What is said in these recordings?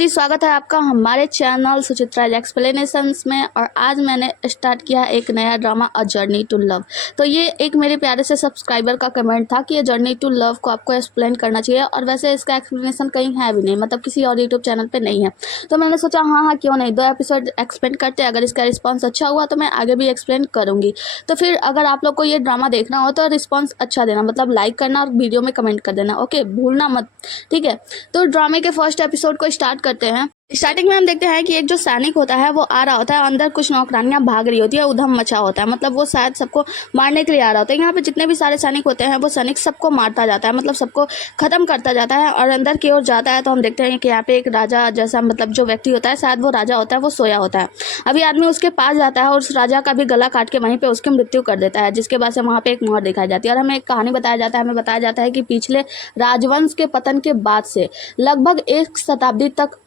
जी, स्वागत है आपका हमारे चैनल सुचित्रा एक्सप्लेनेशंस में। और आज मैंने स्टार्ट किया एक नया drama a journey to love. तो ये एक मेरे प्यारे से सब्सक्राइबर का कमेंट था कि ये जर्नी टू लव को आपको एक्सप्लेन करना चाहिए, और वैसे इसका एक्सप्लेनेशन कहीं है भी नहीं, मतलब किसी और यूट्यूब चैनल पे नहीं है। तो मैंने सोचा हाँ क्यों नहीं, 2 एपिसोड एक्सप्लेन करते, अगर इसका रिस्पॉन्स अच्छा हुआ तो मैं आगे भी एक्सप्लेन करूँगी। तो फिर अगर आप लोग को ये ड्रामा देखना हो तो रिस्पॉन्स अच्छा देना, मतलब लाइक करना और वीडियो में कमेंट कर देना, ओके, भूलना मत, ठीक है। तो ड्रामे के फर्स्ट एपिसोड को स्टार्ट करते हैं। स्टार्टिंग में हम देखते हैं कि एक जो सैनिक होता है वो आ रहा होता है, अंदर कुछ नौकरानियां भाग रही होती है, उधम मचा होता है, मतलब वो शायद सबको मारने के लिए आ रहा होता है। यहाँ पे जितने भी सारे सैनिक होते हैं वो सैनिक सबको मारता जाता है, मतलब सबको खत्म करता जाता है और अंदर की ओर जाता है। तो हम देखते हैं कि यहाँ पे एक राजा जैसा, मतलब जो व्यक्ति होता है, शायद वो राजा होता है, वो सोया होता है। अभी आदमी उसके पास जाता है और उस राजा का भी गला काट के वहीं पे उसकी मृत्यु कर देता है, जिसके बाद से वहाँ पे एक मोहर दिखाई जाती है और हमें एक कहानी बताया जाता है। हमें बताया जाता है कि पिछले राजवंश के पतन के बाद से लगभग 1 शताब्दी तक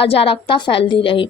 अराजकता फैलती रही।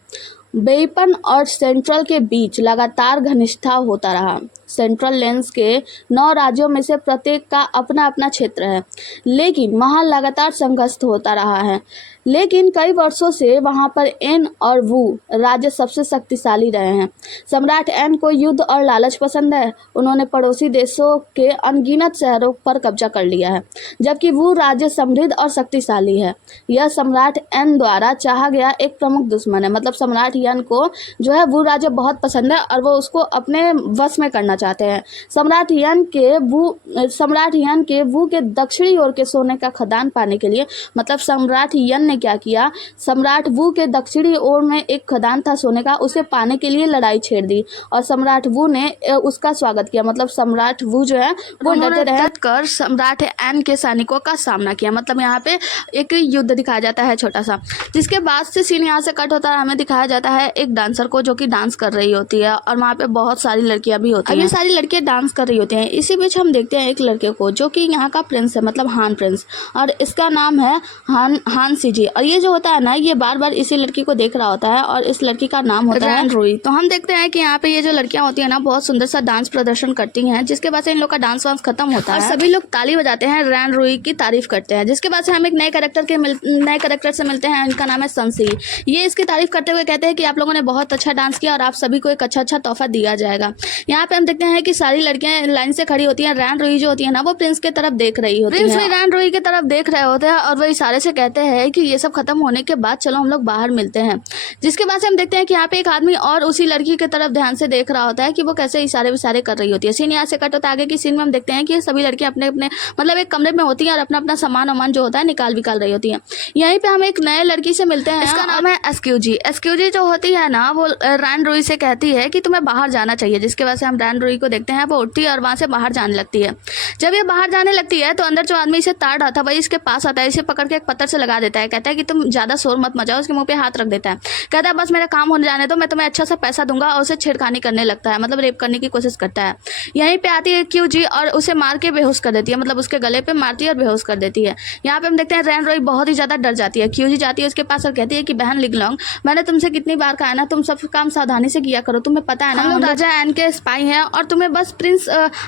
बेईपन और सेंट्रल के बीच लगातार घनिष्ठता होता रहा। सेंट्रल लेंस के 9 राज्यों में से प्रत्येक का अपना अपना क्षेत्र है, लेकिन वहाँ लगातार संघर्ष होता रहा है। लेकिन कई वर्षों से वहाँ पर एन और वू राज्य सबसे शक्तिशाली रहे हैं। सम्राट एन को युद्ध और लालच पसंद है। उन्होंने पड़ोसी देशों के अनगिनत शहरों पर कब्जा कर लिया है, जबकि वू राज्य समृद्ध और शक्तिशाली है। यह सम्राट एन द्वारा चाहा गया एक प्रमुख दुश्मन है, मतलब सम्राट यन को जो है वू राज्य बहुत पसंद है और वो उसको अपने वश में करना चाहते हैं। सम्राट यन के वू के दक्षिणी ओर के सोने का खदान पाने के लिए, मतलब सम्राट यन ने क्या किया, सम्राट वू के दक्षिणी ओर में एक खदान था सोने का, उसे पाने के लिए लड़ाई छेड़ दी और सम्राट वू ने उसका स्वागत किया। मतलब सम्राट वू जो है वो डटे रह कर सम्राट एन के सैनिकों का सामना किया। मतलब यहाँ पे एक युद्ध दिखाया जाता है छोटा सा, जिसके बाद से सीन यहाँ से कट होता है। हमें दिखाया जाता है एक डांसर को जो कि डांस कर रही होती है और वहाँ पे बहुत सारी लड़कियां भी होती हैं। ये सारी लड़कियां डांस कर रही होती हैं। इसी बीच हम देखते हैं एक लड़के को जो कि यहाँ का प्रिंस है, मतलब हान प्रिंस, और इसका नाम है हान सीजी। और ये जो होता है ना, ये बार बार इसी लड़की को देख रहा होता है और इस लड़की का नाम होता है रैन रुई। तो हम देखते हैं कि यहाँ पे ये जो लड़कियां होती है ना, बहुत सुंदर सा डांस प्रदर्शन करती हैं, जिसके बाद से इन लोग का डांस वांस खत्म होता है और सभी लोग ताली बजाते हैं, रैन रुई की तारीफ करते हैं। जिसके बाद से हम एक नए कैरेक्टर से मिलते हैं, इनका नाम है सनसी। ये इसकी तारीफ करते हुए कहते हैं कि आप लोगों ने बहुत अच्छा डांस किया और आप सभी को एक अच्छा तोहफा दिया जाएगा। यहाँ पे हम देखते हैं कि सारी लड़कियां लाइन से खड़ी होती हैं। रैन रुई जो होती है ना, वो प्रिंस की तरफ देख रही होती है। प्रिंस भी रैन रुई की तरफ देख रहे होते हैं और वो इशारे से कहते हैं कि ये सब खत्म होने के बाद चलो हम लोग बाहर मिलते हैं। जिसके बाद से हम देखते हैं कि यहाँ पे एक आदमी और उसी लड़की की तरफ ध्यान से देख रहा होता है कि वो कैसे इशारे कर रही होती है। सीन यहाँ से कट होता है। आगे की सीन में हम देखते हैं कि सभी लड़कियां अपने अपने मतलब एक कमरे में होती हैं और अपना अपना सामान जो होता है निकाल रही होती हैं। यहीं पे हम एक नए लड़की से मिलते हैं, इसका नाम है एसक्यूजी। एसक्यूजी जो होती है ना, वो रैन रुई से कहती है कि तुम्हें बाहर जाना चाहिए। जिसके वजह से हम रैन रुई को देखते हैं, वो उठती है और वहां से बाहर जाने लगती है। जब ये बाहर जाने लगती है तो अंदर जो आदमी इसे ताड़ रहा था वही इसके पास आता है, इसे पकड़ के एक पत्थर से लगा देता है। कहता है कि तुम ज्यादा शोर मत मचाओ। उसके मुंह पे हाथ रख देता है, कहता है बस मेरा काम होने जाने दो, मैं तुम्हें अच्छा सा पैसा दूंगा, और उसे छेड़खानी करने लगता है, मतलब रेप करने की कोशिश करता है। यहीं पे आती है क्यूजी और उसे मार के बेहोश कर देती है, मतलब उसके गले पे मारती है और बेहोश कर देती है। यहाँ पे हम देखते हैं रैन रुई बहुत ही ज्यादा डर जाती है। क्यूजी जाती है उसके पास और कहती है कि बहन लिगलोंग, मैंने तुमसे कितनी बार कहा ना, तुम सब काम सावधानी से किया करो, तुम्हें पता है ना हम राजा एन के स्पाई हैं और तुम्हें बस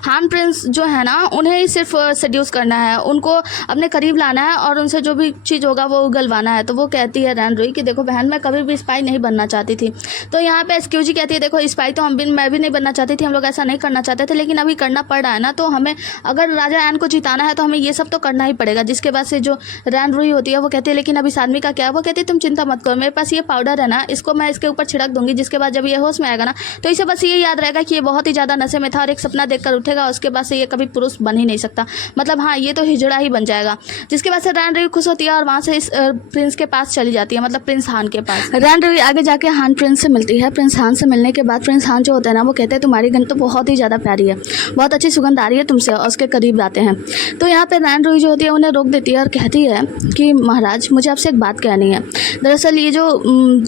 हान प्रिंस जो है ना, उन्हें ही सिर्फ सेड्यूस करना है, उनको अपने करीब लाना है और उनसे जो भी चीज़ होगा वो उगलवाना है। तो वो कहती है रैन रुई कि देखो बहन, मैं कभी भी स्पाई नहीं बनना चाहती थी। तो यहाँ पे एसक्यूजी कहती है देखो स्पाई तो मैं भी नहीं बनना चाहती थी, हम लोग ऐसा नहीं करना चाहते थे, लेकिन अभी करना पड़ रहा है ना, तो हमें अगर राजा एन को जिताना है तो हमें ये सब तो करना ही पड़ेगा। जिसके बाद से जो रैन रुई होती है वो कहती है लेकिन अभी इस आदमी का क्या है? वो कहती है तुम चिंता मत करो, मेरे पास ये पाउडर है ना, इसको मैं इसके ऊपर छिड़क दूंगी, जिसके बाद जब ये होश में आएगा ना तो इसे बस ये याद रहेगा कि ये बहुत ही ज्यादा नशे में था और एक सपना देखकर उठेगा, उसके बाद से ये कभी पुरुष बन ही नहीं सकता, मतलब हाँ ये तो हिजड़ा ही बन जाएगा। जिसके बाद से रैन रुई खुश होती है और वहां से इस प्रिंस के पास चली जाती है, मतलब प्रिंस हान के पास। रैन रुई आगे जाके हान प्रिंस से मिलती है। प्रिंस हान से मिलने के बाद प्रिंस हान जो होते हैं ना, वो कहते हैं तुम्हारी गंध तो बहुत ही ज्यादा प्यारी है, बहुत अच्छी सुगंध आ रही है तुमसे, और उसके करीब आते हैं। तो यहाँ पे रैन रुई जो होती है उन्हें रोक देती है और कहती है कि महाराज मुझे आपसे एक बात कहनी है। दरअसल ये जो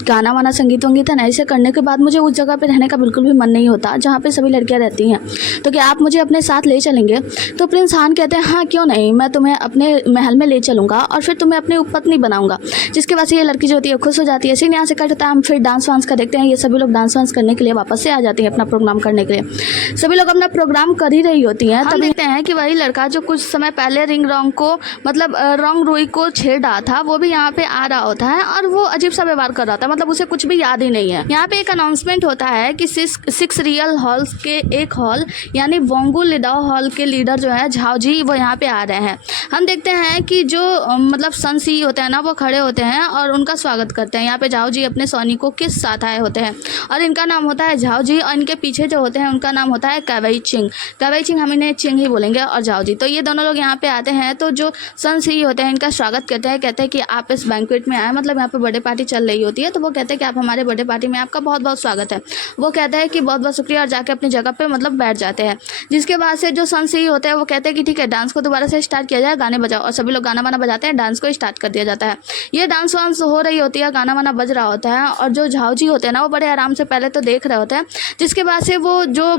गाना वाना संगीत वंगीत है ना, इसे करने के बाद मुझे उस जगह पे रहने का बिल्कुल भी मन नहीं होता जहाँ पे सभी लड़कियाँ रहती हैं, तो क्या आप मुझे अपने साथ ले चलेंगे? तो प्रिंस हान कहते हैं हाँ क्यों नहीं, मैं तुम्हें अपने महल में ले चलूँगा और फिर तुम्हें अपनी उपपत्नी बना बनाऊंगा। जिसके बाद से ये लड़की जो होती है खुश हो जाती है। सीन यहाँ से कट होता है, हम फिर डांस वांस का देखते हैं। ये सभी लोग डांस वांस करने के लिए वापस से आ जाते हैं अपना प्रोग्राम करने के लिए। सभी लोग अपना प्रोग्राम कर ही रही होती हैं, तब देखते हैं कि वही लड़का जो कुछ समय पहले रिंग रॉन्ग को मतलब रॉन्ग रूई को छेड़ रहा था, वो भी यहाँ पे आ रहा होता है और वो अजीब सा व्यवहार कर रहा था, मतलब उसे कुछ भी याद ही नहीं है। यहाँ पे एक अनाउंसमेंट होता है कि 6 रियल हॉल्स के एक हॉल यानी वोंगू लिडाओ हॉल के लीडर जो है झाओ जी, वो यहाँ पे आ रहे हैं। हम देखते हैं कि जो मतलब सन सी होते हैं ना, वो खड़े होते हैं और उनका स्वागत करते हैं। यहाँ पे झाओ जी अपने सैनिकों के साथ आए होते हैं और इनका नाम होता है झाओ जी, और इनके पीछे जो होते हैं उनका नाम होता है कैवेई चिंग। कैवेई चिंग, हम इन्हें चिंग ही बोलेंगे, और झाओ जी। तो ये दोनों लोग यहाँ पे आते हैं, तो जो सन सी होते हैं इनका स्वागत करते हैं, कहते हैं कि आप इस बैंक्वेट में आए, मतलब यहाँ पे बर्थडे पार्टी चल रही होती है, तो वो कहते हैं कि आप हमारे बर्थडे पार्टी में, आपका बहुत बहुत स्वागत है। वो कहते हैं कि बहुत बहुत शुक्रिया और जाके अपनी जगह पे मतलब बैठ जाते हैं। जिसके बाद से जो सन सी होते हैं वो कहते हैं कि ठीक है, डांस को दोबारा से स्टार्ट किया जाए, गाने बजाओ। और सभी लोग गाना वाना बजाते हैं, डांस को स्टार्ट कर दिया जाता है। ये डांस वांस हो रही होती है, गाना वाना बज रहा होता है, और जो झाओ जी होते हैं ना, वो बड़े आराम से पहले तो देख रहे होते हैं। जिसके बाद से वो जो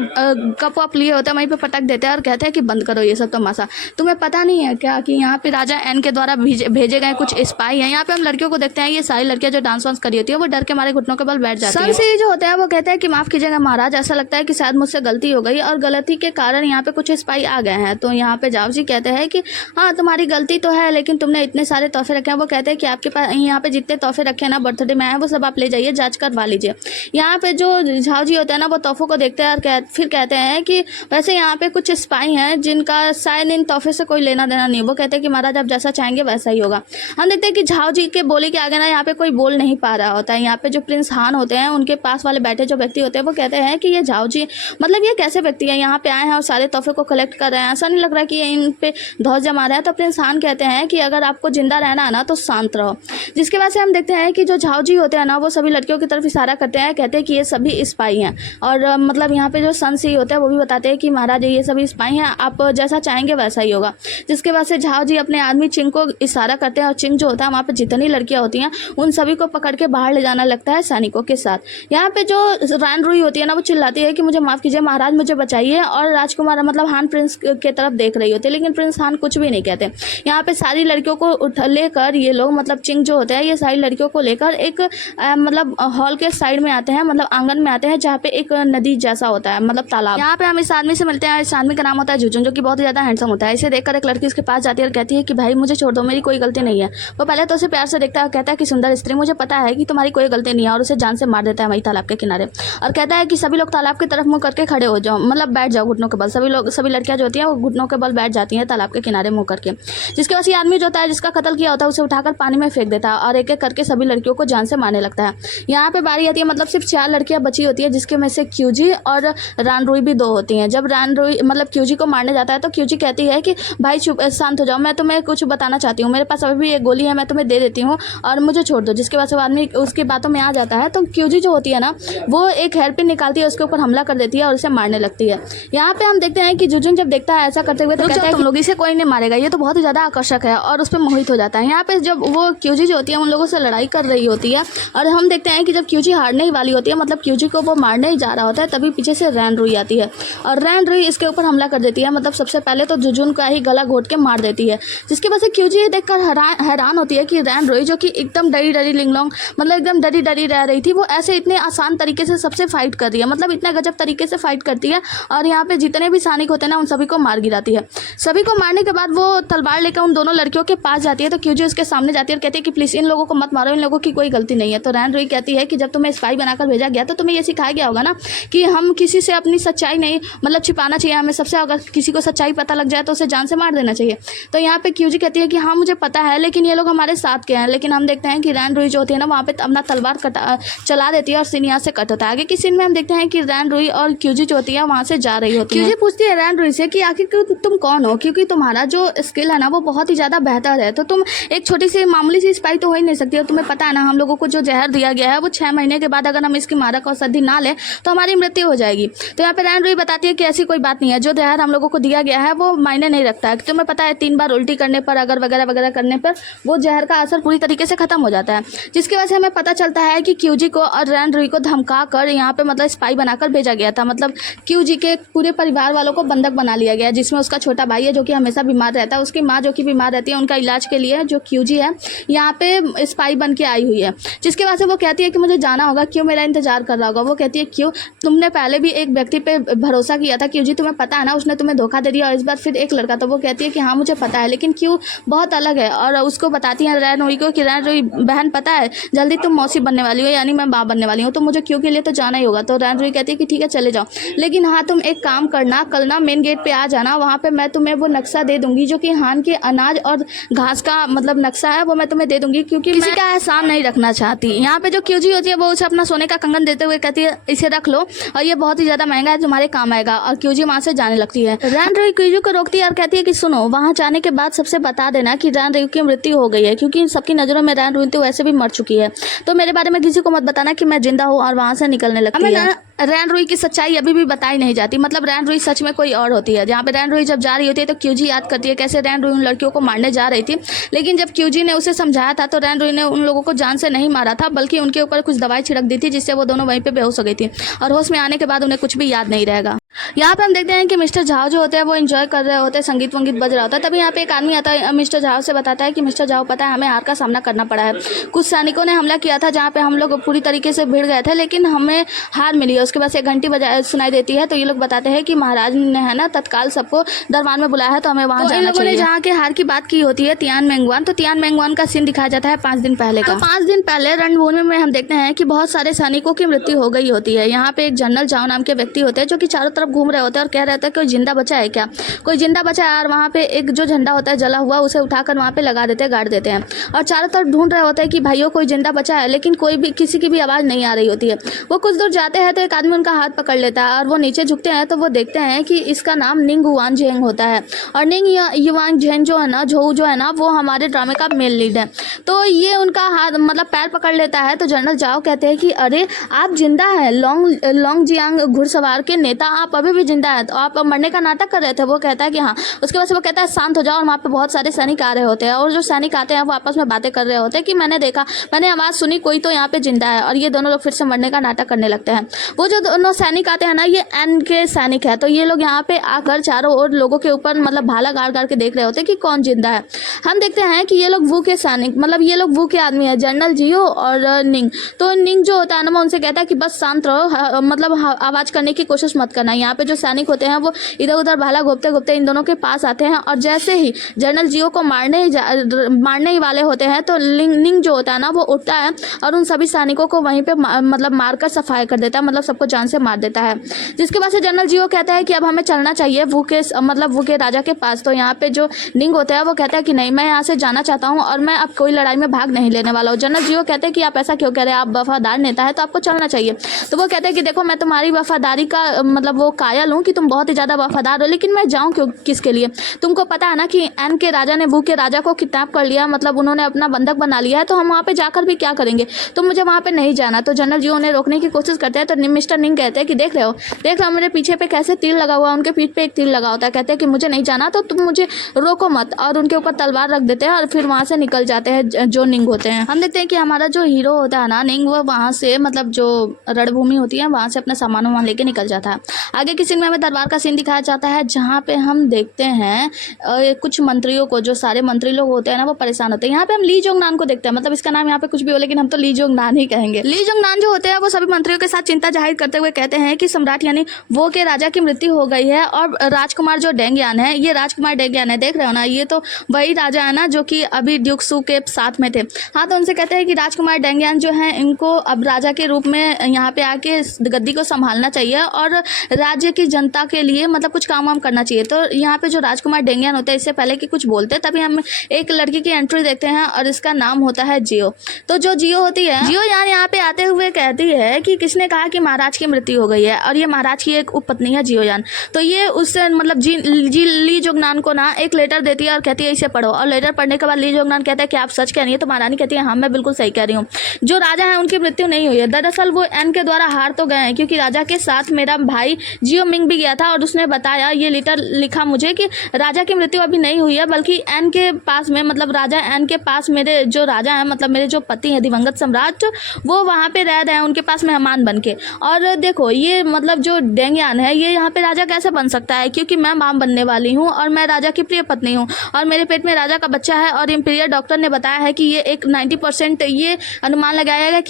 कप वप लिए होते हैं वहीं पे पटक देते हैं और कहते हैं कि बंद करो ये सब तमाशा। तुम्हें पता नहीं है क्या कि यहाँ पे राजा एन के द्वारा भेजे गए कुछ स्पाई हैं। यहाँ पे हम लड़कियों को देखते हैं, ये सारी लड़कियां जो डांस वांस करी होती है वो डर के मारे घुटनों के बल बैठ जाती है। सन जो होता है वो कहता है कि माफ कीजिएगा महाराज, ऐसा लगता है कि शायद मुझसे गलती हो गई और गलती के कारण यहाँ पे कुछ स्पाई आ गए हैं। तो यहाँ पे झाओ जी कहते हैं कि हाँ, तुम्हारी गलती तो है, लेकिन तुमने इतने सारे तोहफे रखे हैं। वो कहते हैं कि आपके पास यहाँ पे जितने तोहफे रखे हैं ना बर्थडे में आए, वो सब आप ले जाइए, जांच करवा लीजिए। यहाँ पे जो झाओ जी होते हैं ना, वो तोहफों को देखते हैं और फिर कहते हैं कि वैसे यहाँ पे कुछ स्पाई हैं जिनका शायद इन तोहफे से कोई लेना देना नहीं। वो कहते हैं कि महाराज आप जैसा चाहेंगे वैसा ही होगा। हम देखते हैं कि झाओ जी के बोले के आगे ना यहाँ पे कोई बोल नहीं पा रहा होता है। यहाँ पे जो प्रिंस हान होते हैं, उनके पास वाले बैठे जो व्यक्ति होते हैं, वो कहते हैं कि ये झाओ जी मतलब ये कैसे व्यक्ति है, यहाँ पे आए हैं और सारे तोहफे को कलेक्ट कर रहे हैं, ऐसा नहीं लग रहा कि ये इन पे धौस जमा रहा है। तो प्रिंस हान कहते हैं कि अगर आपको जिंदा रहना है ना तो शांत रहो। जिसके बाद से हम देखते हैं कि जो झाओ जी होते हैं ना, वो सभी लड़कियों की तरफ इशारा करते हैं, कहते हैं कि ये सभी स्पाई हैं। और मतलब यहाँ पे जो सन सी होते हैं वो भी बताते हैं कि महाराज ये सभी स्पाई हैं, आप जैसा चाहेंगे वैसा ही होगा। जिसके बाद से झाओ जी अपने आदमी चिंग को इशारा करते हैं और चिंग जो होता है वहाँ पे जितनी लड़कियां होती हैं उन सभी को पकड़ के बाहर ले जाना लगता है सैनिकों के साथ। यहाँ पे जो रान रुई होती है ना, वो चिल्लाती है कि मुझे माफ कीजिए महाराज, मुझे बचाइए, और राजकुमार मतलब हान प्रिंस के तरफ देख रही होती है, लेकिन प्रिंस हान कुछ भी नहीं कहते। यहाँ पे सारी लड़कियों को लेकर ये लोग मतलब चिंग जो होते हैं, ये सारी लड़कियों को लेकर एक मतलब हॉल के साइड में आते हैं, मतलब आंगन में आते हैं, जहाँ पे एक नदी जैसा होता है, मतलब तालाब। यहाँ पे हम इस आदमी से मिलते हैं। इस आदमी का नाम होता है जुजुन, जो कि बहुत ही ज्यादा हैंडसम होता है। इसे देखकर एक लड़की उसके पास जाती है और कहती है कि भाई मुझे छोड़ दो, मेरी कोई गलती नहीं है। वो पहले तो उसे प्यार से देखता है और कहता है कि सुंदर स्त्री, मुझे पता है कि तुम्हारी कोई गलती नहीं है, और उसे जान से मार देता है वही तालाब के किनारे, और कहता है कि सभी लोग तालाब की तरफ मुंह करके खड़े हो जाओ, मतलब बैठ जाओ घुटनों के बल। सभी लड़कियां जो होती हैं वो घुटनों के बल बैठ जाती हैं तालाब के किनारे मुंह करके। जिसके बाद ये आदमी जो होता है, जिसका कत्ल किया होता है, उसे उठाकर पानी में फेंक देता है और एक एक करके सभी लड़कियों को जान से मारने लगता है। यहाँ पे बारी आती है, मतलब सिर्फ 4 लड़कियां बची होती है, जिसके में से क्यूजी और रान रुई भी 2 होती हैं। जब रान रुई मतलब क्यूजी को मारने जाता है तो क्यूजी कहती है कि भाई चुप, शांत हो जाओ, मैं तुम्हें कुछ बताना चाहती हूँ, मेरे पास अभी भी एक गोली है, मैं तुम्हें दे देती हूँ और मुझे छोड़ दो। जिसके बाद से आदमी उसकी बातों में आ जाता है, तो क्यूजी जो होती है ना, वो एक हेयरपिन निकालती है, उसके ऊपर हमला कर देती है और उसे मारने लगती है। यहाँ पे हम देखते हैं कि जुजुन जब देखता है ऐसा करते हुए, तो कहता है तुम लोग इसे कोई नहीं मारेगा, ये तो बहुत ही ज्यादा आकर्षक है, और उस पर मोहित हो जाता है। यहाँ पे जब वो क्यूजी जो होती है उन लोगों से लड़ाई कर रही होती है, और हम देखते हैं कि जब क्यूजी हारने ही वाली होती है, मतलब क्यूजी को वो मारने ही जा रहा होता है, तभी पीछे से रैन रुई आती है और रैन रुई इसके ऊपर हमला कर देती है। मतलब सबसे पहले तो जुजुन का ही गला घोट के मार देती है। जिसकी वजह से क्यूजी ये देखकर हैरान होती है कि रैन रुई, जो कि एकदम डरी लिंगलोंग मतलब एकदम डरी रह रही थी, वो ऐसे इतने आसान तरीके से सबसे फाइट कर रही है, मतलब इतना गजब तरीके से फाइट करती है, और यहाँ पे जितने भी सैनिक होते हैं ना, उन सभी को मार गिराती है। सभी को मारने के बाद वो तलवार लेकर उन दोनों लड़कियों के पास जाती है, तो क्यूजी उसके सामने जाती है और कहती है कि प्लीज इन लोगों को मत मारो, इन लोगों की कोई गलती नहीं है। तो रैन रुई कहती है कि जब तुम्हें स्पाई बनाकर भेजा गया तो तुम्हें ये सिखाया गया होगा ना कि हम किसी से अपनी सच्चाई नहीं मतलब छिपाना चाहिए, हमें सबसे अगर किसी को सच्चाई पता लग जाए तो उसे जान से मार देना चाहिए। तो यहाँ पे क्यूजी कहती है कि हाँ मुझे पता है, लेकिन ये लोग हमारे साथ के हैं। लेकिन हम देखते हैं कि रैन रुई जो होती है ना, वहाँ पे अपना तलवार चला देती है और सीन यहाँ से कट होता है। आगे की सीन में हम देखते हैं कि रैन रुई और क्यूजी जो होती है वहाँ से जा रही होती है। क्यूजी पूछती है रैन रुई से कि आखिर तुम कौन हो, क्योंकि तुम्हारा जो स्किल है ना वो बहुत ही ज़्यादा बेहतर है, तो तुम एक छोटी सी मामूली सी स्पाई तो हो ही नहीं सकती। और तुम्हें पता है ना, हम लोगों को जो जहर दिया गया है वो 6 महीने के बाद अगर हम इसकी मारक औषधि ना लें तो हमारी मृत्यु हो जाएगी। तो यहाँ पे रैन रुई बताती है कि ऐसी कोई बात नहीं है, जो जहर हम लोगों को दिया गया है वो मायने नहीं रखता है। तुम्हें पता है 3 बार उल्टी करने पर अगर वगैरह करने पर वो जहर का असर पूरी तरीके से खत्म हो जाता है। जिसकी वजह से हमें पता चलता है कि क्यूजी को और रैन रुई को धमका कर यहाँ पे मतलब स्पाई बनाकर भेजा गया था। मतलब क्यूजी के पूरे परिवार वालों को बंधक बना लिया गया, जिसमें उसका छोटा भाई है जो कि हमेशा बीमार रहता है, उसकी माँ जो कि बीमार रहती है, उनका इलाज के लिए जो क्यूजी है यहाँ पे स्पाई बन के आई हुई है, जिसके बाद से वो कहती है कि मुझे जाना होगा। क्यों मेरा इंतजार कर रहा होगा? वो कहती है क्यों, तुमने पहले भी एक व्यक्ति पे भरोसा किया था, क्यों जी तुम्हें पता है ना उसने तुम्हें धोखा दे दिया, और इस बार फिर एक लड़का। तो वो कहती है कि हाँ मुझे पता है, लेकिन क्यों बहुत अलग है। और उसको बताती है रैन रुई को कि रैन रुई बहन पता है जल्दी तुम मौसी बनने वाली हो, यानी मैं बाप बनने वाली हूँ, तो मुझे क्यों के लिए तो जाना ही होगा। तो रैन रुई कहती है कि ठीक है चले जाओ, लेकिन हाँ तुम एक काम करना, कल ना मेन गेट पे आ जाना, वहाँ पे मैं तुम्हें वो नक्शा दे दूंगी जो कि हान के अनाज और घास का मतलब नक्शा है, वो मैं तुम्हें दे दूंगी, क्योंकि किसी का एहसान नहीं रखना चाहती। यहाँ पे जो क्यूजी होती है वो उसे अपना सोने का कंगन देते हुए कहती है इसे रख लो, और ये बहुत ही ज्यादा महंगा है, तुम्हारे काम आएगा। और क्यूजी वहाँ से जाने लगती है। रैन रुई क्यूजी को रोकती है और कहती है कि सुनो, वहाँ जाने के बाद सबसे बता देना कि रैन रुई की मृत्यु हो गई है, क्योंकि सबकी नजरों में रैन रुई तो वैसे भी मर चुकी है, तो मेरे बारे में किसी को मत बताना कि मैं जिंदा हूँ। और वहाँ से निकलने लगती है। रैन रुई की सच्चाई अभी भी बताई नहीं जाती, मतलब रैन रुई सच में कोई और होती है। जहाँ पे रैन रुई जब जा रही होती है तो क्यूजी याद करती है कैसे रैन रुई उन लड़कियों को मारने जा रही थी, लेकिन जब क्यूजी ने उसे समझाया था तो रैन रुई ने उन लोगों को जान से नहीं मारा था, बल्कि उनके ऊपर कुछ दवाई छिड़क दी थी, जिससे वो दोनों वहीं पे बेहोश हो गई थी, और होश में आने के बाद उन्हें कुछ भी याद नहीं रहेगा। यहाँ पे हम देखते हैं कि मिस्टर झाओ जो होते हैं वो एंजॉय कर रहे होते हैं, संगीत वंगीत बज रहा होता है। तभी यहाँ पे एक आदमी आता है, मिस्टर झाओ से बताता है कि मिस्टर झाओ पता है हमें हार का सामना करना पड़ा है, कुछ सैनिकों ने हमला किया था जहाँ पे हम लोग पूरी तरीके से भिड़ गए थे, लेकिन हमें हार मिली है। उसके बाद एक घंटी सुनाई देती है, तो ये लोग बताते हैं कि महाराज ने है ना तत्काल सबको दरबार में बुलाया है, तो हमें वहाँ जाना चाहिए। जहाँ के हार की बात की होती है तियान मेंगवान, तो तियान मेंगवान का सीन दिखाया जाता है 5 दिन पहले का। 5 दिन पहले रणभूमि में हम देखते हैं कि बहुत सारे सैनिकों की मृत्यु हो गई होती है। यहाँ पे एक जनरल झाओ नाम के व्यक्ति होते हैं जो कि चारों तरफ घूम रहे होते हैं और कह रहे होते हैं कोई जिंदा बचा है क्या, कोई जिंदा बचा है। और वहाँ पे एक जो झंडा होता है जला हुआ, उसे उठाकर वहाँ पे लगा देते हैं, गाड़ देते हैं, और चारों तरफ ढूंढ रहे होते हैं कि भाइयों कोई जिंदा बचा है, लेकिन कोई भी किसी की भी आवाज़ नहीं आ रही होती है। वो कुछ दूर जाते हैं तो एक आदमी उनका हाथ पकड़ लेता है, और वो नीचे झुकते हैं तो वो देखते हैं कि इसका नाम निंग युआन झेंग होता है, और निंग युआन झेंग जो है ना, झोऊ जो है ना, वो हमारे ड्रामे का मेन लीड है। तो ये उनका हाथ मतलब पैर पकड़ लेता है। तो जनरल जाओ कहते हैं कि अरे आप जिंदा हैं, लोंग जियांग घुड़सवार के नेता, आप अभी भी जिंदा है, तो आप मरने का नाटक कर रहे थे। वो कहता है कि हाँ। उसके बाद से वो कहता है शांत हो जाओ, और वहाँ पे बहुत सारे सैनिक आ रहे होते हैं, और जो सैनिक आते हैं वो आपस में बातें कर रहे होते हैं कि मैंने देखा, मैंने आवाज़ सुनी, कोई तो यहाँ पे जिंदा है। और ये दोनों लोग फिर से मरने का नाटक करने लगते हैं। वो जो दोनों सैनिक आते हैं ना, ये एन के सैनिक है, तो ये लोग यहाँ पे आकर चारों ओर लोगों के ऊपर मतलब भाला गाड़ गाड़ के देख रहे होते हैं कि कौन जिंदा है। हम देखते हैं कि ये लोग वू के सैनिक, मतलब ये लोग वू के आदमी है, जनरल जियो और निंग। तो निंग जो होता है ना, वो उनसे कहता है कि बस शांत रहो, मतलब आवाज़ करने की कोशिश मत करना। यहाँ पे जो सैनिक होते हैं वो इधर उधर भाला घोपते घोपते इन दोनों के पास आते हैं, और जैसे ही जनरल जियो को मारने ही वाले होते हैं तो निंग जो होता है ना, वो उठता है और उन सभी सैनिकों को वहीं पे मतलब मारकर सफाई कर देता है, मतलब सबको जान से मार देता है। जिसके बाद से जनरल जियो कहता है कि अब हमें चलना चाहिए वू के राजा के पास। तो यहाँ पे जो निंग होता है वो कहता है कि नहीं, मैं यहाँ से जाना चाहता हूँ, और मैं अब कोई लड़ाई में भाग नहीं लेने वाला हूँ। जनरल जियो कहते हैं कि आप ऐसा क्यों कह रहे हैं, आप वफादार नेता है तो आपको चलना चाहिए। तो वो कहते हैं कि देखो मैं तुम्हारी वफादारी का मतलब वो कायल हूँ कि तुम बहुत ही ज़्यादा वफादार हो, लेकिन मैं जाऊँ क्यों, किसके लिए? तुमको पता है ना कि एन के राजा ने वू के राजा को किडनैप कर लिया, मतलब उन्होंने अपना बंधक बना लिया है, तो हम वहाँ पे जाकर भी क्या करेंगे, तो मुझे वहाँ पे नहीं जाना। तो जनरल जियो उन्हें रोकने की कोशिश करते हैं। तो मिस्टर निंग कहते हैं कि देख रहे हो मेरे पीछे पे कैसे तीर लगा हुआ है, उनके पीठ पे एक तीर लगा होता है। कहते हैं कि मुझे नहीं जाना, तो तुम मुझे रोको मत, और उनके ऊपर तलवार रख देते हैं, और फिर वहाँ से निकल जाते हैं जो निंग होते हैं। हम देखते हैं कि हमारा जो हीरो होता है ना निंग, वो वहाँ से मतलब जो रणभूमि होती है वहाँ से अपना सामान वहाँ लेके निकल जाता है। आगे की सीन में हमें दरबार का सीन दिखाया जाता है, जहाँ पे हम देखते हैं कुछ मंत्रियों को, जो सारे मंत्री लोग होते हैं ना, वो परेशान होते हैं। यहाँ पे हम ली जोंगनान को देखते हैं, मतलब इसका नाम यहाँ पे कुछ भी हो, लेकिन हम तो ली जोंगनान ही कहेंगे। ली जोंगनान जो होते हैं वो सभी मंत्रियों के साथ चिंता जाहिर करते हुए कहते हैं कि सम्राट यानी वो के राजा की मृत्यु हो गई है, और राजकुमार जो डेंगयान है, ये राजकुमार डेंगयान है, देख रहे हो ना, ये तो वही राजा है ना जो कि अभी ड्यूक सू के साथ में थे। हाँ, तो उनसे कहते हैं कि राजकुमार डेंगयान जो है, इनको अब राजा के रूप में यहाँ पे आके गद्दी को संभालना चाहिए, और राज्य की जनता के लिए मतलब कुछ काम वाम करना चाहिए। तो यहाँ पे जो राजकुमार डेंगयान होता है, इससे पहले कि कुछ बोलते तभी हम एक लड़की की एंट्री देखते हैं, और इसका नाम होता है जियो। तो जो जियो होती है, जियो यार यहाँ पे आते हुए कहती है कि किसने कहा कि महाराज की मृत्यु हो गई है, और ये महाराज की एक उपपत्नी है जियो यान। तो ये उससे मतलब ली जोंगनान को ना एक लेटर देती है और कहती है इसे पढ़ो, और लेटर पढ़ने के बाद ली जोंगनान कहता है कि आप सच कह रही है? तो महारानी कहती है हाँ मैं बिल्कुल सही कह रही हूँ, जो राजा है उनकी मृत्यु नहीं हुई है, दरअसल वो एन के द्वारा हार तो गए हैं, क्योंकि राजा के साथ मेरा भाई जियो जियो मिंग भी गया था और उसने बताया, ये लेटर लिखा मुझे कि राजा की मृत्यु अभी नहीं हुई है, बल्कि एन के पास में, मतलब राजा एन के पास मेरे जो राजा हैं, मतलब मेरे जो पति हैं दिवंगत सम्राट, वो वहाँ पे रह रहे हैं उनके पास मेहमान बन के। और देखो ये मतलब जो डेंगयान है ये यहाँ पे राजा कैसे बन सकता है, क्योंकि मैं मां बनने वाली हूँ और मैं राजा की प्रिय पत्नी हूँ और मेरे पेट में राजा का बच्चा है। और इम्पीरियल डॉक्टर ने बताया है कि ये एक 90% ये अनुमान लगाया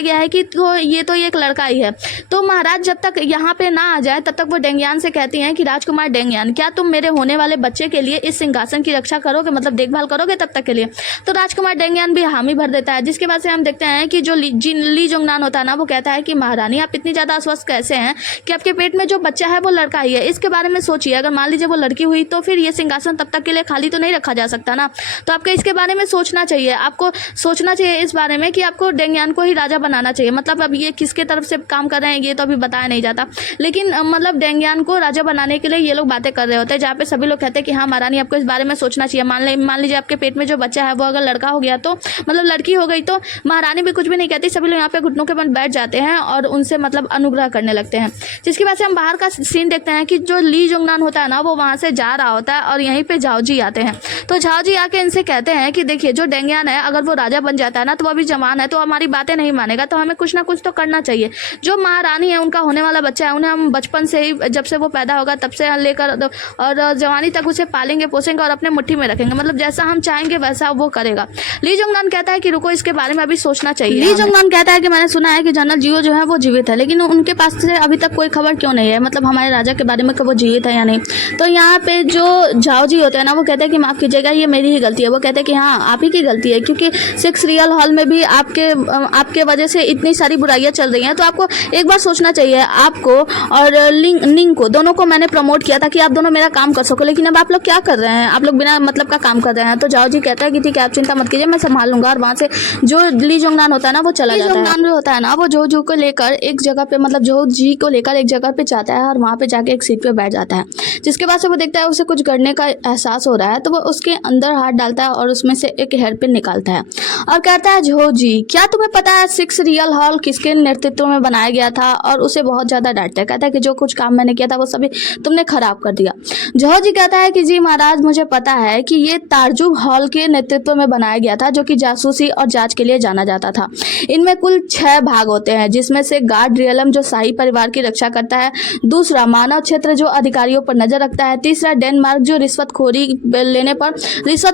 गया है कि तो ये एक लड़का ही है। तो महाराज जब तक यहाँ पे ना आ जाए तब तक वो डेंगयान से कहती हैं कि राजकुमार डेंगयान, क्या तुम मेरे होने वाले बच्चे के लिए इस सिंहासन की रक्षा करोगे, मतलब देखभाल करोगे तब तक के लिए। तो राजकुमार डेंगयान भी हामी भर देता है, जिसके बाद से हम देखते हैं कि जो ली जोंगनान होता है ना, वो कहता है कि महारानी आप इतनी ज़्यादा अस्वस्थ कैसे हैं कि आपके पेट में जो बच्चा है वो लड़का ही है। इसके बारे में सोचिए, अगर मान लीजिए वो लड़की हुई तो फिर ये सिंहासन तब तक के लिए खाली तो नहीं रखा जा सकता ना। तो आपको इसके बारे में सोचना चाहिए, आपको सोचना चाहिए इस बारे में कि आपको डेंगयान को ही राजा बनाना चाहिए। मतलब अब ये किसके तरफ से काम कर रहे हैं ये तो अभी बताया नहीं जाता, लेकिन मतलब डेंगयान को राजा बनाने के लिए ये लोग बातें कर रहे होते हैं, जहाँ पे सभी लोग कहते हैं कि हाँ महारानी आपको इस बारे में सोचना चाहिए। मान लीजिए आपके पेट में जो बच्चा है वो अगर लड़का हो गया तो मतलब लड़की हो गई तो महारानी भी कुछ भी नहीं कहती, सभी लोग यहाँ पे घुटनों के बल बैठ जाते हैं और उनसे मतलब अनुग्रह करने लगते हैं। जिसकी वजह से हम बाहर का सीन देखते हैं कि जो ली जोंगनान होता है ना वो वहाँ से जा रहा होता है और यहीं पे झाओजी आते हैं। तो झाओजी आके इनसे कहते हैं कि देखिए जो डेंगयान है अगर वो राजा बन जाता है ना तो वो अभी जवान है तो हमारी बातें नहीं मानेगा, तो हमें कुछ ना कुछ तो करना चाहिए। जो महारानी है उनका होने वाला बच्चा है उन्हें हम बचपन से ही, जब से वो पैदा होगा तब से लेकर और जवानी तक उसे पालेंगे पोसेंगे और अपने मुट्ठी में रखेंगे, मतलब जैसा हम चाहेंगे वैसा वो करेगा। ली जोंगनान कहता है कि रुको इसके बारे में अभी सोचना चाहिए। ली जोंगनान कहता है कि मैंने सुना है कि जनरल जियो जो है वो जीवित है, लेकिन उनके पास से अभी तक कोई खबर क्यों नहीं है, मतलब हमारे राजा के बारे में कि वो जीवित है या नहीं। तो यहाँ पे जो झाओजी होते हैं ना वो कहते हैं कि माफ़ कीजिएगा ये मेरी ही गलती है। वो कहते हैं कि हाँ आप ही की गलती है, क्योंकि 6 रियल हॉल में भी आपके वजह से इतनी सारी बुराइयाँ चल रही हैं। तो आपको एक बार सोचना चाहिए, आपको और निंग को दोनों को मैंने प्रमोट किया था कि आप दोनों मेरा काम कर सको, लेकिन अब आप लोग क्या कर रहे हैं, आप लोग बिना मतलब का काम कर रहे हैं। तो झाओजी कहता है कि ठीक है आप चिंता मत कीजिए मैं संभाल लूंगा। और वहाँ से जो ली जोंगनान होता है ना वो चला जाता है। ली जोंगनान होता है ना वो जो को लेकर एक जगह पे, मतलब जो जी को लेकर एक जगह पे जाता है और वहाँ पे जाके एक सीट पे बैठ जाता है। जिसके बाद से वो देखता है उसे कुछ गड़ने का एहसास हो रहा है, तो वो उसके अंदर हाथ डालता है और उसमें से एक हेयरपिन निकालता है और कहता है झो जी क्या तुम्हें पता है 6 रियल हॉल किसके नेतृत्व में बनाया गया था। और उसे बहुत ज़्यादा डांटता है, कहता है कि जो कुछ काम मैंने किया था वो सभी तुमने खराब कर दिया। झो जी कहता है कि जी महाराज मुझे पता है कि ये तारजुग हॉल के नेतृत्व में बनाया गया था, जो कि जासूसी और जांच के लिए जाना जाता था। इनमें कुल 6 भाग होते हैं, जिसमें से गार्ड रियलम जो शाही परिवार की रक्षा करता है, दूसरा मानव क्षेत्र जो अधिकारियों पर नजर रखता है, तीसरा डेनमार्क जो रिश्वत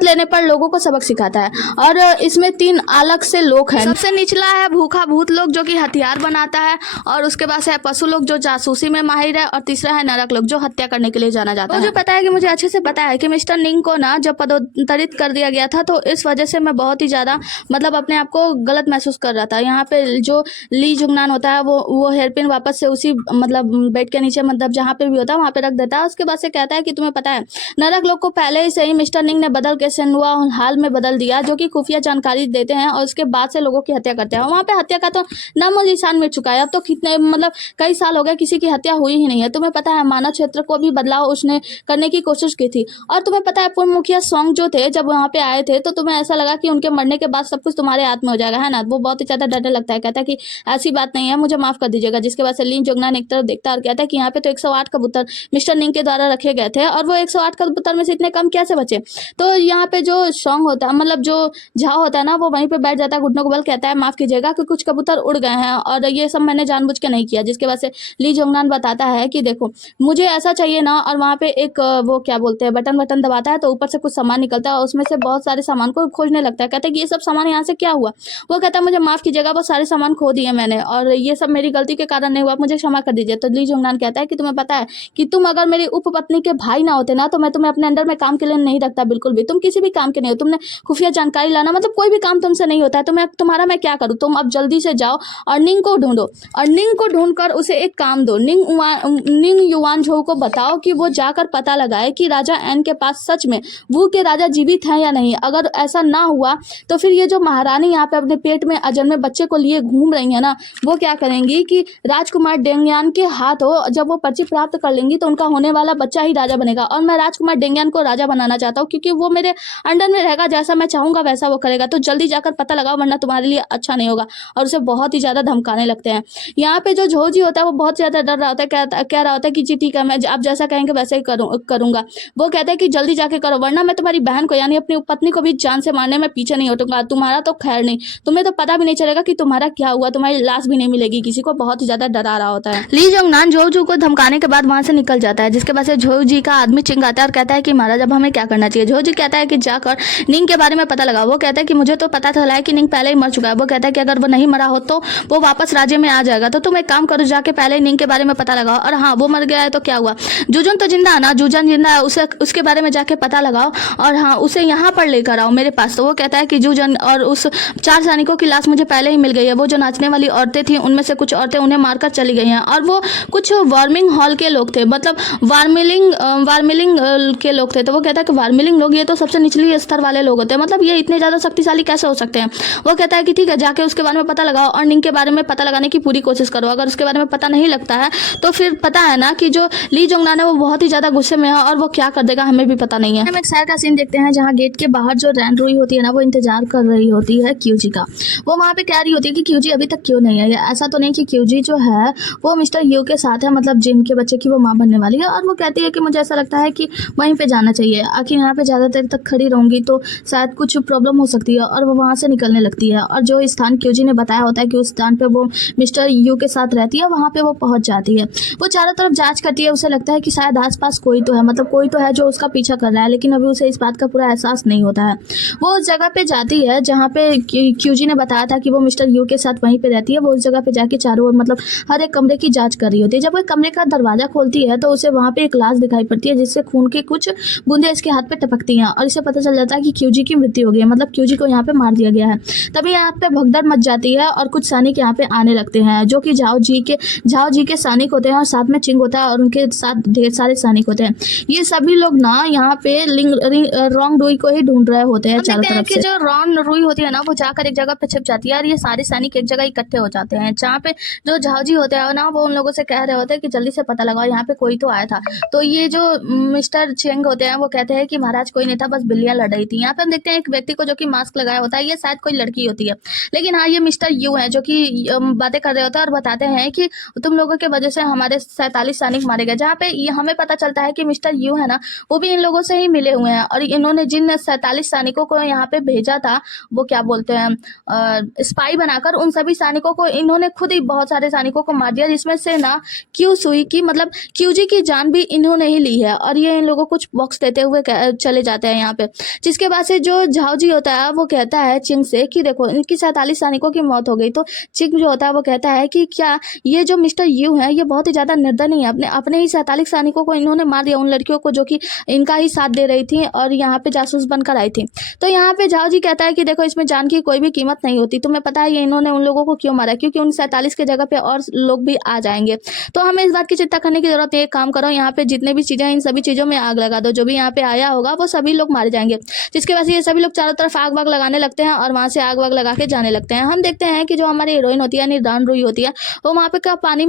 लेने पर लोगों को सबक सिखाता है। और इसमें 3 अलग से लोग हैं। सबसे निचला है भूखा भूत लोग जो कि हथियार बनाता है, और उसके बाद है पशु लोग जो जासूसी में माहिर है, और तीसरा है नरक लोग जो हत्या करने के लिए जाना जाता है। मुझे पता है कि मुझे अच्छे से पता है कि मिस्टर निंग को ना जब पदोन्नत कर दिया गया था तो इस वजह से मैं बहुत ही ज़्यादा मतलब अपने आप को गलत महसूस कर रहा था। यहाँ पे जो ली जोंगनान होता है वो हेयरपिन वापस से उसी मतलब बेड के नीचे, मतलब जहाँ पे भी होता है वहाँ पे रख देता है। उसके बाद से कहता है कि तुम्हें पता है नरक लोग को पहले ही से ही मिस्टर निंग ने बदल के सेनुआ हाल में बदल दिया, जो कि खुफिया जानकारी देते हैं और उसके बाद से लोगों की हत्या करते हैं। वहाँ पे हत्या का तो नामो निशान मिट चुका है। अब तो कितने मतलब कई साल हो गए किसी की हत्या हुई ही नहीं है। तुम्हें पता है मानव क्षेत्र को भी बदलाव उसने करने की कोशिश की थी। और तुम्हें पता है पूर्व मुखिया सॉन्ग जो थे जब वहाँ पे आए थे तो तुम्हें ऐसा लगा कि उनके मरने के बाद सब कुछ तुम्हारे हाथ में हो जाएगा, है ना। वो बहुत ही ज़्यादा डरने लगता है, कहता है कि ऐसी बात नहीं है, मुझे माफ कर दीजिएगा। जिसके बाद से ली जोंगनान एक तरफ देखता है और कहता है कि यहाँ पे तो 108 कबूतर मिस्टर निंग के द्वारा रखे गए थे और वो 108 कबूतर में से इतने कम कैसे बचे। तो यहाँ पे जो सॉन्ग होता है मतलब जो झाओ होता है ना वो वहीं पे बैठ जाता है, घुटनों को बल कहता है माफ कीजिएगा कि कुछ कबूतर उड़ गए हैं और ये सब मैंने जानबूझ के नहीं किया। जिसके बाद से ली जोंगनान बताता है कि देखो मुझे ऐसा चाहिए ना, और वहाँ पे एक वो क्या बोलते हैं बटन दबाता है तो ऊपर से कुछ सामान निकलता है और उसमें से बहुत सारे सामान को खोजने लगता है। कहता है कि ये सब सामान यहाँ से क्या हुआ। वो कहता है मुझे माफ कीजिएगा वो सारे सामान खो दिए मैंने और ये सब मेरी गलती के कारण नहीं हुआ, मुझे क्षमा कर दीजिए। तो ली जोंगनान कहता है कि तुम्हें पता है कि तुम अगर मेरी उपपत्नी के भाई ना होते ना तो मैं तुम्हें अपने अंडर में काम के लिए नहीं रखता, बिल्कुल भी। तुम किसी भी काम के नहीं हो, तुमने खुफिया जानकारी लाना मतलब कोई भी काम तुमसे नहीं होता है। तो मैं तुम्हारा मैं क्या करूँ, तुम अब जल्दी से जाओ और निंग को ढूंढो और निंग को ढूंढकर उसे एक काम दो। निंग युआन झो को बताओ कि वो जाकर पता लगाए कि राजा एन के पास सच में वू के राजा जीवित हैं या नहीं। अगर ऐसा ना हुआ तो फिर ये जो महारानी यहाँ पे अपने पेट में अजन्मे बच्चे को लिए घूम रही है ना वो क्या करेंगी कि राजकुमार डेंगयान के हाथों जब वो पर्ची प्राप्त कर लेंगी तो उनका होने वाला बच्चा ही राजा बनेगा। और मैं राजकुमार डेंगयान को राजा बनाना चाहता हूँ क्योंकि वो मेरे अंडर में रहेगा, जैसा मैं चाहूंगा वैसा वो करेगा। तो जल्दी जाकर पता लगाओ वरना तुम्हारे लिए अच्छा नहीं होगा। और उसे बहुत ही ज्यादा धमकाने लगते हैं। यहाँ पे जो झोजी होता है वो बहुत ज्यादा डर रहा होता है, कह रहा होता है कि जी ठीक है, मैं आप जैसा कहेंगे वैसे ही करूँगा। वो कहता है कि जल्दी जाके करो, वरना मैं तुम्हारी बहन को यानी अपनी पत्नी को भी जान से मारने में पीछे नहीं हटूंगा। तुम्हारा तो खैर नहीं, तुम्हें तो पता भी नहीं चलेगा कि तुम्हारा क्या हुआ, तुम्हारी लाश भी नहीं मिलेगी किसी को। बहुत ही ज्यादा डरा रहा होता है। ली जोंगनान झोजू को धमकाने के बाद वहां से निकल जाता है, जिसके बाद से झोजी का आदमी चिंग आता है और कहता है कि महाराज अब हमें क्या करना चाहिए। झोजी कहता है कि जाकर निंग के बारे में पता लगा। वो कहता है कि मुझे तो पता चला है कि निंग पहले ही मर चुका है। वो कहता है कि अगर वो नहीं मरा हो तो वो वापस राज्य में आ जाएगा, तो तुम एक काम करो, जाके पहले निंग के बारे में पता लगाओ। और हाँ, वो मर गया है तो क्या हुआ, जुजन तो जिंदा है ना, जुजन जिंदा है, उसके बारे में जाके पता लगाओ और हाँ उसे यहाँ पर लेकर आओ मेरे पास। तो वो कहता है कि जुजन और उस 4 सैनिकों की लाश मुझे पहले ही मिल गई है। वो जो नाचने वाली औरतें थी उनमें से कुछ औरतें उन्हें मारकर चली गई हैं और वो कुछ वार्मिंग हॉल के लोग थे, मतलब वार्मिलिंग के लोग थे। तो वो कहता है कि वार्मिलिंग लोग, ये तो सबसे निचली स्तर वाले लोग होते हैं, मतलब ये इतने ज़्यादा शक्तिशाली कैसे हो सकते हैं। वो कहता है कि ठीक है, जाके उसके बारे में पता लगाओ और निंग के बारे में पता लगाने की पूरी कोशिश करो। अगर उसके बारे में पता नहीं लगता है तो फिर पता है ना कि जो ली जोंगनान है वो बहुत ही ज़्यादा गुस्से में है और वो क्या कर देगा हमें भी पता नहीं है। हम एक शहर का सीन देखते हैं जहाँ गेट के बाहर जो रैन रुई होती है ना, वो इंतजार कर रही होती है क्यूजी का। वो वहाँ पे कह रही होती है कि क्यूजी अभी तक क्यों नहीं है। ऐसा तो नहीं कि क्यूजी जो है वो मिस्टर यू के साथ है, मतलब जिन के बच्चे की वो माँ बनने वाली है। और वो कहती है कि मुझे ऐसा लगता है कि वहीं पे जाना चाहिए, आखिर यहाँ पे ज़्यादा देर तक खड़ी रहूंगी तो शायद कुछ प्रॉब्लम हो सकती है। और वो वहाँ से निकलने लगती है और जो स्थान क्यूजी ने बताया होता है कि उस स्थान पे वो मिस्टर यू के साथ रहती है, वहाँ पे वो पहुँच जाती है। वो चारों तरफ जाँच करती है, उसे लगता है कि शायद आसपास कोई तो है, मतलब कोई तो है जो उसका पीछा कर रहा है, लेकिन अभी उसे इस बात का पूरा एहसास नहीं होता है। वो उस जगह पे जाती है जहाँ पे क्यूजी ने बताया था कि वो मिस्टर यू के साथ वहीं पे रहती है। वो उस जगह पे जाके चारों ओर मतलब हर एक कमरे की जांच कर रही होती है। जब वो कमरे का दरवाजा खोलती है तो उसे वहाँ पे एक लाश दिखाई पड़ती है, जिससे खून की कुछ बूंदे इसके हाथ पे टपकती हैं और इसे पता चल जाता है कि क्यूजी की मृत्यु हो गई है, मतलब क्यूजी को यहाँ पे मार दिया गया है। तभी यहाँ पे भगदड़ मच जाती है और कुछ सैनिक यहाँ पे आने लगते हैं, जो कि झाओ जी के सैनिक होते हैं और साथ में चिंग होता है और उनके साथ ढेर सारे सैनिक होते हैं। ये सभी लोग ना यहाँ पे रॉन्ग रुई को ही ढूंढ रहे होते हैं चारों तरफ से। जो रॉन्ग रुई होती है ना, वो जाकर एक जगह पे छिप जाती है और ये सारे सैनिक एक जगह इकट्ठे हो जाते हैं, जहाँ पे जो झाओजी होते हैं ना, वो उन लोगों से कह रहे होते हैं कि जल्दी से पता लगाओ, यहाँ पे कोई तो आया था। तो ये जो मिस्टर चेंग होते हैं वो कहते हैं कि महाराज कोई नहीं था, बस बिल्लियां लड़ रही थी। यहाँ पे हम देखते हैं एक व्यक्ति को जो कि मास्क लगाया होता है, ये शायद कोई लड़की होती है, लेकिन हाँ ये मिस्टर यू है जो कि बातें कर रहे होते हैं और बताते हैं कि तुम लोगों के वजह से हमारे 47 सैनिक मारे गए। जहाँ पे ये हमें पता चलता है कि मिस्टर यू है ना, वो भी इन लोगों से ही मिले हुए हैं और इन्होंने जिन 47 सैनिकों को यहाँ पे भेजा था, वो क्या बोलते हैं स्पाई बनाकर, उन सभी सैनिकों को इन्होंने खुद ही बहुत सारे सैनिकों को मार दिया, जिसमें से ना क्यू सुई की मतलब क्यूजी की जान भी इन्होंने ही ली है। और ये इन लोगों को कुछ बॉक्स देते हुए चले जाते हैं यहाँ पे। जिसके बाद से जो झाओजी होता है वो कहता है चिंग से कि देखो इनकी 47 सैनिकों की मौत हो गई। तो चिंग जो होता है वो कहता है कि क्या ये जो मिस्टर यू है ये बहुत ही ज्यादा निर्दय नहीं है, अपने ही 47 सैनिकों को इन्होंने मार दिया, उन लड़कियों को जो कि इनका ही साथ दे रही थी और यहाँ पे जासूस बनकर आई थी। तो यहाँ पे झाओजी कहता है कि देखो इसमें जान की कोई भी कीमत नहीं होती, तुम्हें पता है ये इन्होंने उन लोगों को क्यों मारा, क्योंकि उन 47 के जगह पे और लोग भी आ जाएंगे। तो हमें इस बात की चिंता करने की जरूरत है, एक काम करो यहाँ पे जितने भी चीजें, इन सभी चीजों में आग लगा दो, जो भी यहाँ पे आया होगा वो सभी लोग मारे जाएंगे। जिसके वजह से ये सभी लोग चारों तरफ आग वाग लगाने लगते हैं और वहां से आग वाग लगा के जाने लगते हैं। हम देखते हैं कि जो हमारी हीरोइन होती है यानी रान रुई होती है, वो वहाँ पे का पानी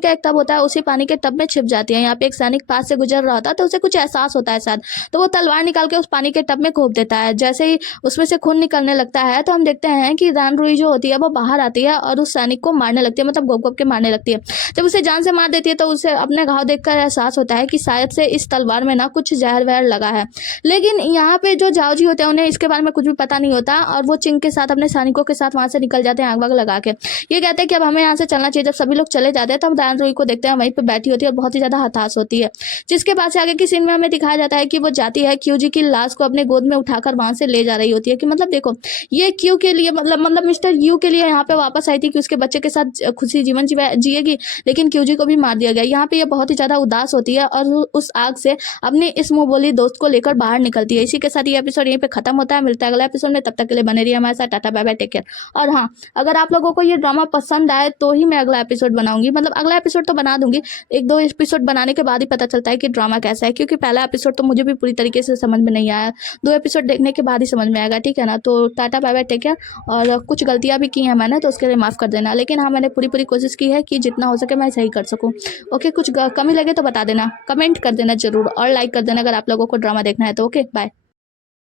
का एक टब होता है, उसी पानी के टब में छिप जाती है। यहाँ पे एक सैनिक पास से गुजर रहा था तो उसे कुछ एहसास होता है शायद, तो वो तलवार निकाल के उस पानी के टब में घोंप देता है। जैसे ही उसमें से खून निकलने लगता है तो हम देखते हैं कि रान रुई जो होती है वो बाहर आती है और उस सैनिक को मारने लगती है, मतलब घोप के मारने लगती है। जब उसे जान से मार देती है तो उसे अपने घाव देखकर एहसास होता है कि शायद से इस तलवार में ना कुछ जहर वहर लगा है। लेकिन यहाँ पे जो झाओजी होते हैं उन्हें इसके बारे में कुछ भी पता नहीं होता और वो चिंग के साथ अपने सैनिकों के साथ वहां से निकल जाते हैं आग वाग लगा के। ये कहते हैं कि अब हमें यहाँ से चलना चाहिए। जब सभी लोग चले जाते हैं तब रान रुई को देखते हैं वहीं पे बैठी होती है और बहुत ही ज्यादा हताश होती है। जिसके बाद से आगे की सीन में हमें दिखाया जाता है कि वो जाती है क्यूजी की लाश को अपने गोद में उठाकर वहां से ले जा रही होती है, कि मतलब देखो ये क्यू के लिए मतलब मिस्टर यू के लिए यहाँ पे वापस आई थी कि उसके बच्चे के साथ खुशी जीवन जिएगी, लेकिन क्यूजी को भी मार दिया गया। यहाँ पे ये बहुत ही ज्यादा उदास होती है और उस आग से अपने इस मुंह बोली दोस्त को लेकर बाहर निकलती है। इसी के साथ ये एपिसोड यहीं पे खत्म होता है। मिलता है अगला एपिसोड में, तब तक के लिए बने रहिए हमारे साथ। Tata bye bye, take care. और हाँ, अगर आप लोगों को ये ड्रामा पसंद आए तो ही मैं अगला एपिसोड बनाऊंगी, मतलब अगला एपिसोड तो बना दूंगी, 1-2 एपिसोड बनाने के बाद ही पता चलता है कि ड्रामा कैसा है, क्योंकि पहला एपिसोड तो मुझे भी पूरी तरीके से समझ में नहीं आया, 2 एपिसोड देखने के बाद ही समझ में आएगा, ठीक है ना। तो tata bye bye, take care. और कुछ गलतियां भी की हैं मैंने तो उसके लिए माफ़ कर देना, लेकिन हाँ मैंने पूरी कोशिश की है कि जितना हो सके मैं सही कर सकूँ। ओके, कुछ कमी लगे तो बता देना, कमेंट कर देना जरूर और लाइक कर देना अगर आप लोगों को ड्रामा देखना है तो। Okay bye.